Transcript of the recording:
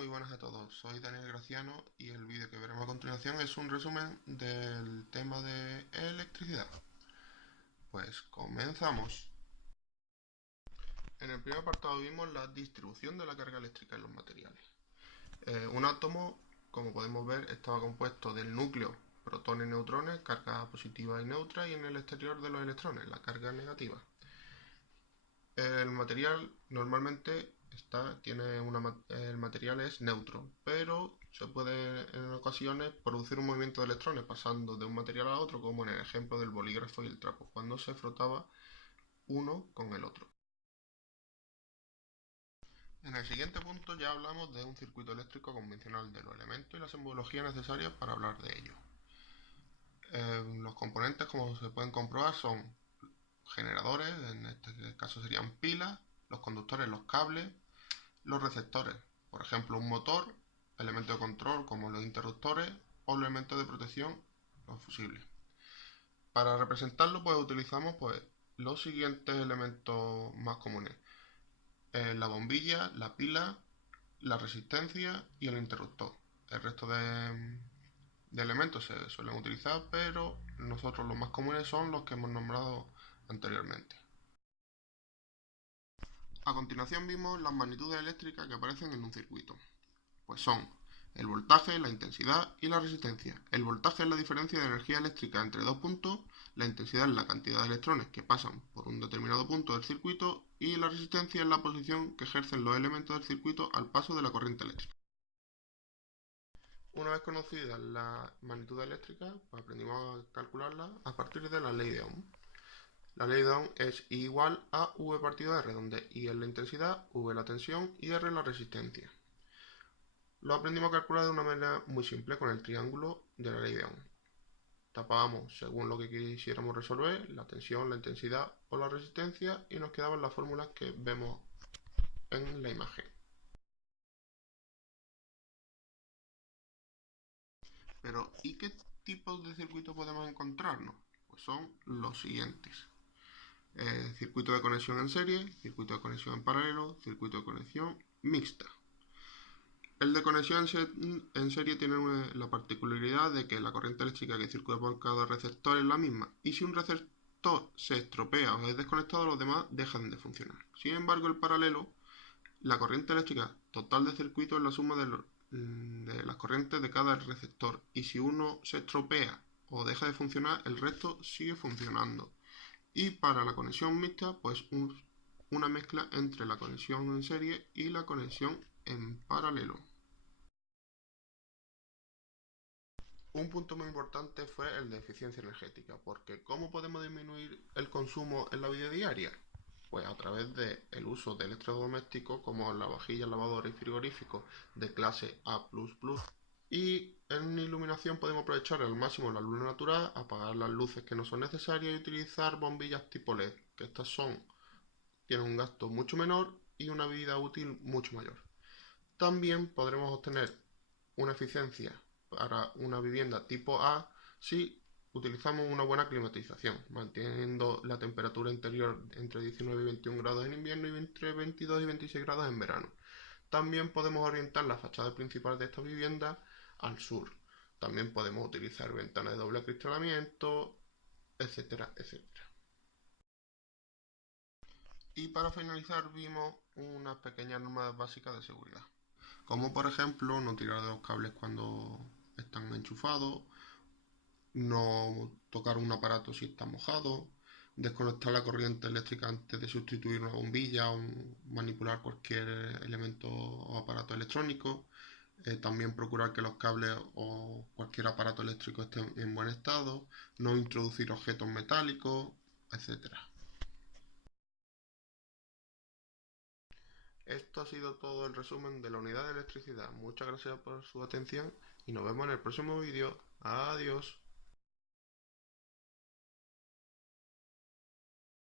muy buenas a todos. Soy Daniel Graciano y el vídeo que veremos a continuación es un resumen del tema de electricidad. Pues comenzamos. En el primer apartado vimos la distribución de la carga eléctrica en los materiales. Un átomo, como podemos ver, estaba compuesto del núcleo, protones y neutrones, carga positiva y neutra, y en el exterior de los electrones, la carga negativa. El material normalmente el material es neutro, pero se puede en ocasiones producir un movimiento de electrones pasando de un material a otro, como en el ejemplo del bolígrafo y el trapo, cuando se frotaba uno con el otro. En el siguiente punto ya hablamos de un circuito eléctrico convencional, de los elementos y la simbología necesarias para hablar de ello. Los componentes, como se pueden comprobar, son generadores, en este caso serían pilas, los conductores, los cables, los receptores, por ejemplo un motor, elementos de control como los interruptores o los elementos de protección, los fusibles. Para representarlo pues utilizamos los siguientes elementos más comunes: la bombilla, la pila, la resistencia y el interruptor. El resto de elementos se suelen utilizar, pero nosotros los más comunes son los que hemos nombrado anteriormente. A continuación vimos las magnitudes eléctricas que aparecen en un circuito. Pues son el voltaje, la intensidad y la resistencia. El voltaje es la diferencia de energía eléctrica entre dos puntos, la intensidad es la cantidad de electrones que pasan por un determinado punto del circuito y la resistencia es la posición que ejercen los elementos del circuito al paso de la corriente eléctrica. Una vez conocida la magnitud eléctrica, pues aprendimos a calcularla a partir de la ley de Ohm. La ley de Ohm es I igual a V partido R, donde I es la intensidad, V la tensión y R la resistencia. Lo aprendimos a calcular de una manera muy simple con el triángulo de la ley de Ohm. Tapábamos según lo que quisiéramos resolver, la tensión, la intensidad o la resistencia, y nos quedaban las fórmulas que vemos en la imagen. Pero, ¿y qué tipos de circuitos podemos encontrarnos? Pues son los siguientes: circuito de conexión en serie, circuito de conexión en paralelo, circuito de conexión mixta. El de conexión en serie tiene la particularidad de que la corriente eléctrica que circula por cada receptor es la misma, y si un receptor se estropea o es desconectado, los demás dejan de funcionar. Sin embargo, el paralelo, la corriente eléctrica total del circuito es la suma de las corrientes de cada receptor, y si uno se estropea o deja de funcionar, el resto sigue funcionando. Y para la conexión mixta, pues una mezcla entre la conexión en serie y la conexión en paralelo. Un punto muy importante fue el de eficiencia energética, porque ¿cómo podemos disminuir el consumo en la vida diaria? Pues a través del uso de electrodomésticos como lavavajillas, lavadoras y frigoríficos de clase A++. Y en iluminación podemos aprovechar al máximo la luz natural, apagar las luces que no son necesarias y utilizar bombillas tipo LED, que tienen un gasto mucho menor y una vida útil mucho mayor. También podremos obtener una eficiencia para una vivienda tipo A si utilizamos una buena climatización, manteniendo la temperatura interior entre 19 y 21 grados en invierno y entre 22 y 26 grados en verano. También podemos orientar la fachada principal de esta vivienda al sur. También podemos utilizar ventanas de doble acristalamiento, etcétera, etcétera. Y para finalizar vimos unas pequeñas normas básicas de seguridad, como por ejemplo no tirar de los cables cuando están enchufados, no tocar un aparato si está mojado, desconectar la corriente eléctrica antes de sustituir una bombilla o manipular cualquier elemento o aparato electrónico. También procurar que los cables o cualquier aparato eléctrico estén en buen estado, no introducir objetos metálicos, etc. Esto ha sido todo el resumen de la unidad de electricidad. Muchas gracias por su atención y nos vemos en el próximo vídeo. Adiós.